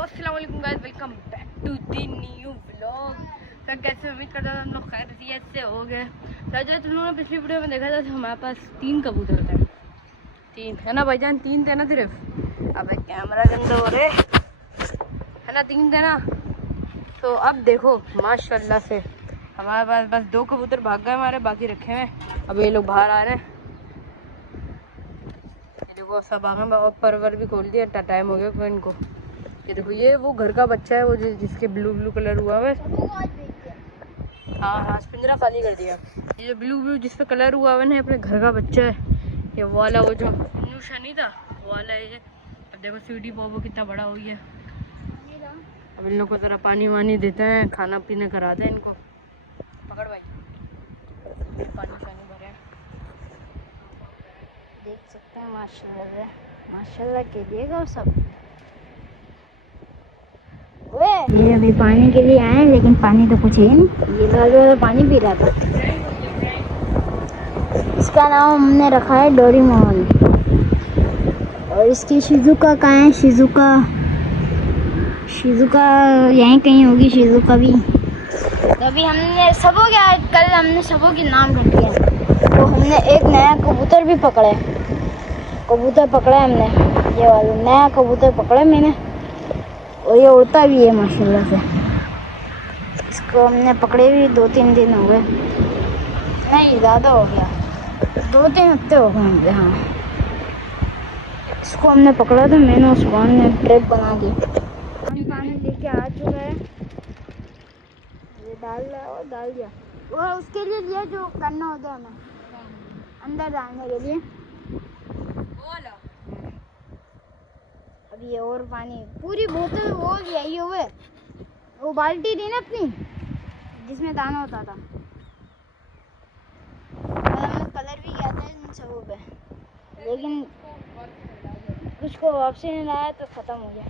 अस्सलाम वालेकुम guys, welcome back to the new vlog. तो कैसे उम्मीद करता था हम लोग खैरियत से हो गए। तो तुम लोगों ने पिछली वीडियो में देखा था तो हमारे पास 3 कबूतर थे। 3 है ना भाईजान, 3 थे ना सिर्फ। अब कैमरा गंदा हो रहे है ना, 3 थे ना। तो अब देखो माशाल्लाह से हमारे पास बस 2 कबूतर भाग गए हमारे, बाकी रखे हुए। अब ये लोग बाहर आ रहे हैं, देखो सब आ गए और परवर भी खोल दिया। टाइम हो गया इनको। ये देखो ये वो घर का बच्चा है, वो जिसके ब्लू ब्लू कलर हुआ है। हाँ, पिंजरा खाली कर दिया। ये जो ब्लू ब्लू जिस पे कलर हुआ है ना, अपने घर का बच्चा है ये वाला। वो जो न्यूशा नहीं था वो वाला है ये। अब देखो स्वीटी पॉपो कितना बड़ा हुई है। अब इन लोग को ज़रा पानी वानी देते हैं, खाना पीना कराते हैं इनको। पकड़ भाई, पानी शानी भरे देख सकते हैं। माशाल्लाह माशाल्लाह कीजिएगा सब। ये अभी पानी के लिए आए हैं, लेकिन पानी तो कुछ है नहीं। ये लाल पानी पी रहा था। इसका नाम हमने रखा है डोरेमोन। और इसकी शिजुका कहाँ है? शिजुका यहीं कहीं होगी। शिजुका भी तो अभी हमने सबों के आज कल हमने सबों के नाम रख दिया। तो हमने एक नया कबूतर भी पकड़ा है। हमने ये वाला नया कबूतर पकड़ा मैंने, और ये उड़ता भी है माशाल्लाह से। इसको हमने पकड़े भी 2-3 दिन हो गए, नहीं ज़्यादा हो गया, 2-3 हफ्ते हो गए होंगे। हाँ, इसको हमने पकड़ा था मैंने, उस वान ने ट्रैप बना दी। पानी लेके आ चुका है, ये डाल दिया। वो उसके लिए लिया जो करना होता है हमें अंदर डालने के लिए। अब ये और पानी पूरी बोतल वो यही हुए, वो बाल्टी थी ना अपनी जिसमें दाना होता था। और हमने कलर भी किया था इन सबों पे, लेकिन कुछ को वापसी नहीं लाया तो ख़त्म हो गया।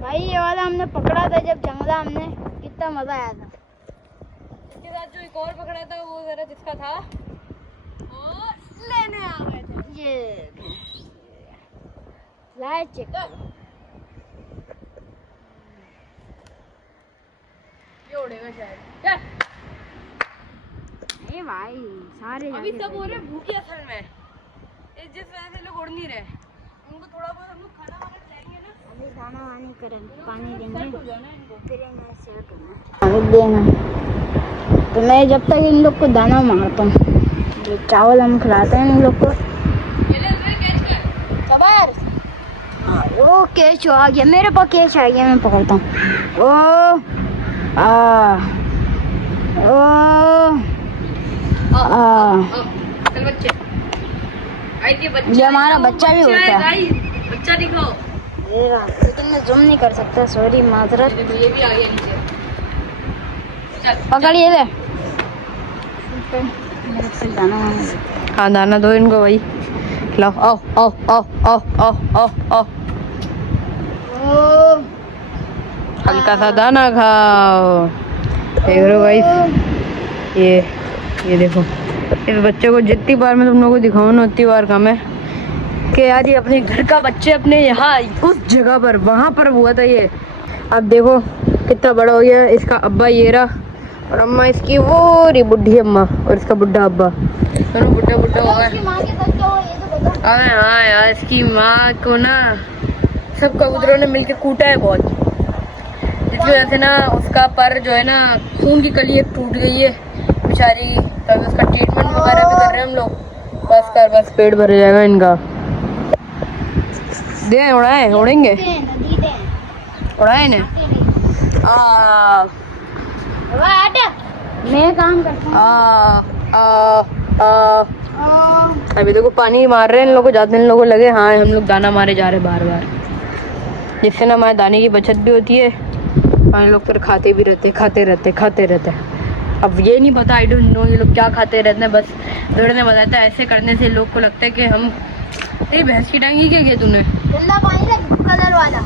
भाई ये वाला हमने पकड़ा था जब जंगला, हमने कितना मज़ा आया था। इसके साथ जो एक और पकड़ा था वो ज़रा जिसका था वो लेने आ गए थे। ये लाइट चेक ये उड़ेगा शायद। यार नहीं भाई, सारे अभी सब हो रहे भूखे असल में, इस जिस वजह से लोग उड़ नहीं रहे। उनको थोड़ा बहुत हम लोग खाना वाना खिलाएंगे ना, अभी दाना वानी करेंगे, पानी देंगे, सेट हो जाना इनको। फिर इन्हें सेट होना देना। तो मैं जब तक इन लोग को दाना मारता हूँ, जो चावल हम खिलाते हैं इन लोग को। वो कैच आ गया मेरे पास, कैच आ गया, मैं पकड़ता हूँ। ओ आ ओ चल बच्चे, ये हमारा बच्चा भी होता है। बच्चा दिखाओ। लेकिन मैं जूम नहीं कर सकता, सॉरी माजरत। ये भी आ गया नीचे। पकड़िए ले। हाँ दाना दो इनको भाई, लाओ आओ आओ आओ आओ आओ आओ आओ। हल्का सा दाना खाओ। देख रहे हो भाई, ये देखो इस बच्चे को जितनी बार मैं तुम लोगों को दिखाऊँ ना उतनी बार कम है कि यार ये अपने घर का बच्चे अपने यहाँ उस जगह पर वहाँ पर हुआ था ये। अब देखो कितना बड़ा हो गया। इसका अब्बा ये रहा और अम्मा इसकी वो रही बुढ़ी अम्मा, और इसका बुढ़ा अब्बा, दोनों बुढ़ा हो गए। अरे हाँ यार, इसकी माँ को ना सब कबूतरों ने मिलके कूटा है बहुत, जिसकी वजह से ना उसका पर जो है ना खून की कली एक टूट गई है बेचारी। तब उसका ट्रीटमेंट वगैरह भी कर रहे हैं हम लोग। बस पेट भर जाएगा इनका। दे उड़ेंगे इन्हें। मैं काम करता हूँ। अभी देखो पानी मार रहे हैं इन लोगों को, ज़्यादा इन लोगों को लगे। हाँ, हम लोग दाना मारे जा रहे हैं बार बार, जिससे ना हमारे दाने की बचत भी होती है और इन लोग फिर खाते रहते। अब ये नहीं पता, आई डोंट नो ये लोग क्या खाते रहते हैं। बस दौड़ ने बताया ऐसे करने से लोग को लगता है कि हम तेरी भैंस की टांगी क्या किया तूने। कलर वाला।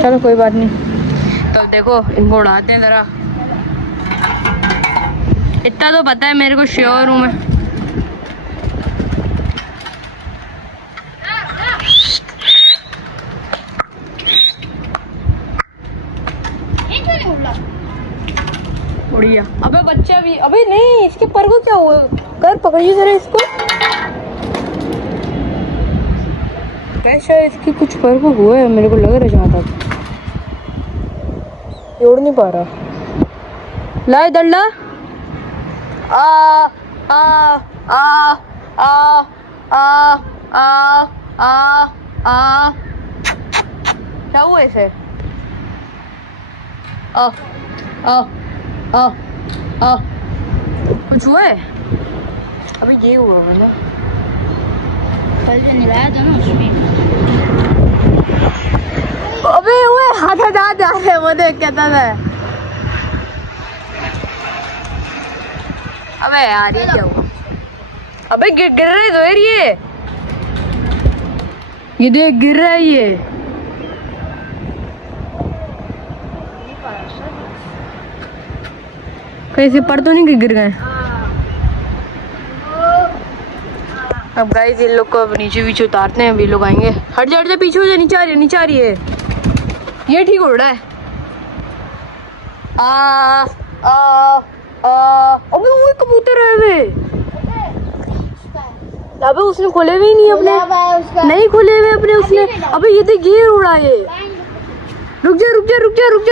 चलो कोई बात नहीं। तो देखो इनको उड़ाते हैं ज़रा। इतना तो पता है मेरे को, श्योर हूँ मैं। गया। अबे बच्चा भी, अबे नहीं, इसके पर को क्या हुआ? कर पकड़िए जरा इसको। शायद इसकी कुछ पर को हुआ है, मेरे को लग रहा है जहाँ तक। जोड़ नहीं पा रहा। ला इधर ला। आ आ आ आ आ आ आ आ क्या हुआ इसे? आ आ आ आ कुछ हुआ है? अभी ये हुआ है ना, कल जो निलाया था ना उसमें। अबे वो हाथ जा रहे वो देख कहता था। अबे यार ये क्या हुआ? अबे गिर रहा है जोहर, ये देख गिर रहा है ये। कहीं से पड़ तो नहीं कि गिर गए? अब गाइस इन लोग को अब नीचे बीच उतारते हैं, अभी लोग आएंगे। हट जा पीछे हो जा, नीचे आ रही है, नीचे आ रही है। ये ठीक उड़ रहा है। आ आ आ अबे वो कबूतर है वे। अबे उसने खोले हुए ही नहीं अपने, नहीं खोले हुए अपने उसने। अबे ये देख ये उड़ा ये। रुक जा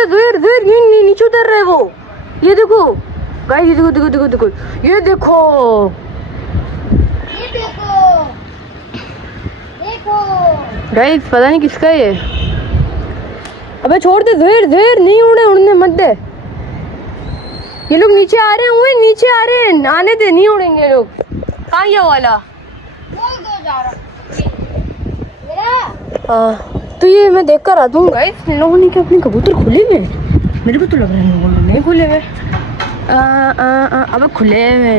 जोहर ये नीचे उतर रहा है वो। ये देखो गाइस, ये देखो ये देखो गाइस, पता नहीं किसका है ये। अबे छोड़ दे जोहर, नहीं उड़ने मत दे। ये लोग नीचे आ रहे हैं, नीचे आ रहे हैं, आने दे, नहीं उड़ेंगे लोग। कहाँ ये वाला? तो ये मैं देख कर आता हूँ गाइस, इन लोगों ने क्या अपने कबूतर खुले हुए? मेरे को तो लग रहा है इन लोगों ने नहीं खुले हुए। अबे खुले हुए,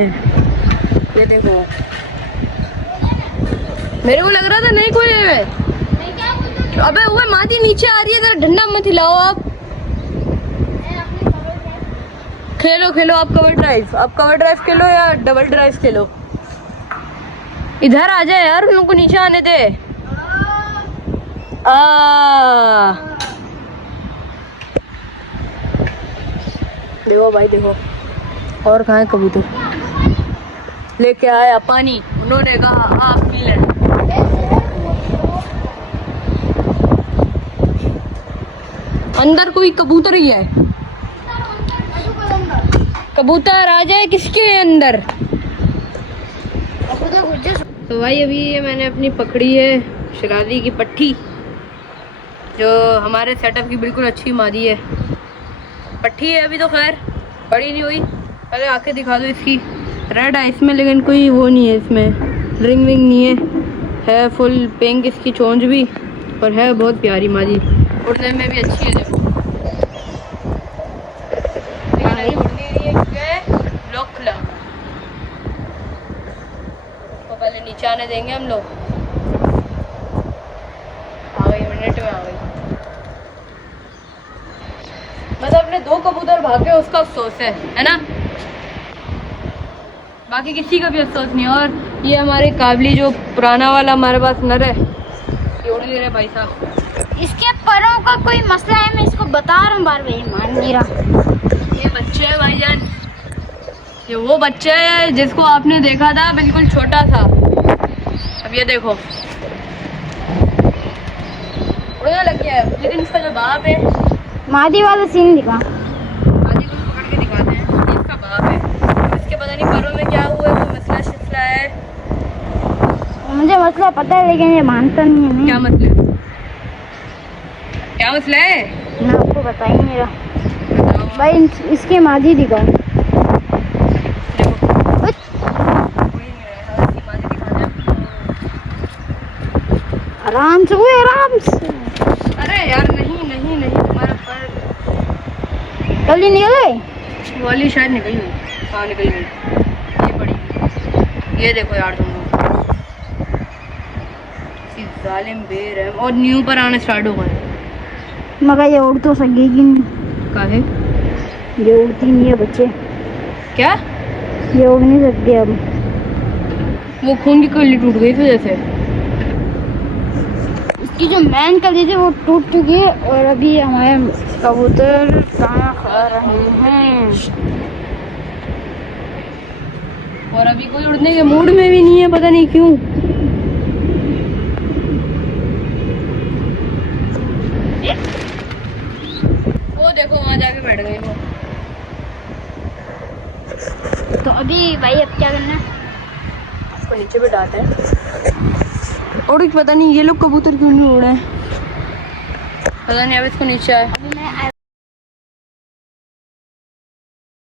ये देखो। मेरे को लग रहा था नहीं खुले हुए। अबे वो मादी नीचे आ रही है, जरा डंडा मत हिलाओ आप। खेलो आप कवर ड्राइव खेलो या डबल ड्राइव खेलो। इधर आ जाए यार, उन लोग को नीचे आने दे। देखो भाई देखो, और कहाँ है कबूतर? लेके आया पानी, उन्होंने कहा आप पी लें। अंदर कोई कबूतर ही है। कबूतर आ जाए किसके अंदर? तो भाई अभी ये मैंने अपनी पकड़ी है शरादी की पट्टी, जो हमारे सेटअप की बिल्कुल अच्छी मादी है। पट्टी है अभी तो, खैर बड़ी नहीं हुई। पहले आके दिखा दो इसकी। रेड है इसमें, लेकिन कोई वो नहीं है इसमें, रिंग विंग नहीं है फुल पिंक इसकी चोंच भी, और है बहुत प्यारी मादी। उड़ने में भी अच्छी है देखो, लेकिन अभी उड़ नहीं रही है क्योंकि ब्लॉक खुला। तो पहले नीचे आने देंगे हम लोग। आ गई, मिनट में आ गई। मतलब अपने 2 कबूतर भागे उसका अफसोस है ना, बाकी किसी का भी अफसोस नहीं। और ये हमारे काबली जो पुराना वाला हमारे पास नर है, ये उड़ नहीं रहे भाई साहब। इसके परों का कोई मसला है, मैं इसको बता रहा हूँ बार बार, ये मान नहीं रहा। ये बच्चे है भाईजान, ये वो बच्चा है जिसको आपने देखा था बिल्कुल छोटा था। अब ये देखो उड़ने लग गया है, लेकिन इसका जो बाप है, मादी वाला सीन दिखा, मादी को पकड़ के दिखाते हैं, ये इसका बाप है। इसके पता नहीं परों में क्या हुआ है, कोई मसला शिसला है। मुझे मसला पता है लेकिन ये मानता नहीं है। क्या मसला है? क्या मसला है? मैं आपको बता ही नहीं रहा। बताओ भाई इसकी मादी दिखाओ। आराम से, वो आराम से। अरे यार नहीं तुम्हारा पर कल ही निकल गए वाली शायद निकल गई। हाँ निकल गई, ये बड़ी। ये देखो यार तुम लोग, जालिम बेरहम, और न्यू पर आना स्टार्ट हो गए। मगर ये उड़ तो सकेगी नहीं। काहे? ये उड़ती नहीं है बच्चे, क्या? ये उड़ नहीं सकती अब। वो खून की कली टूट गई थी जैसे। इसकी जो मैन कली थी वो टूट चुकी है, और अभी हमारे कबूतर खाना खा रहे हैं। और अभी कोई उड़ने के मूड में भी नहीं है, पता नहीं क्यों। वो देखो वहां जाके बैठ गए वो। तो अभी भाई अब क्या करना है? इसको नीचे बिठाते हैं। और पता नहीं ये लोग कबूतर क्यों नहीं उड़े हैं, पता नहीं। अब इसको नीचे आए।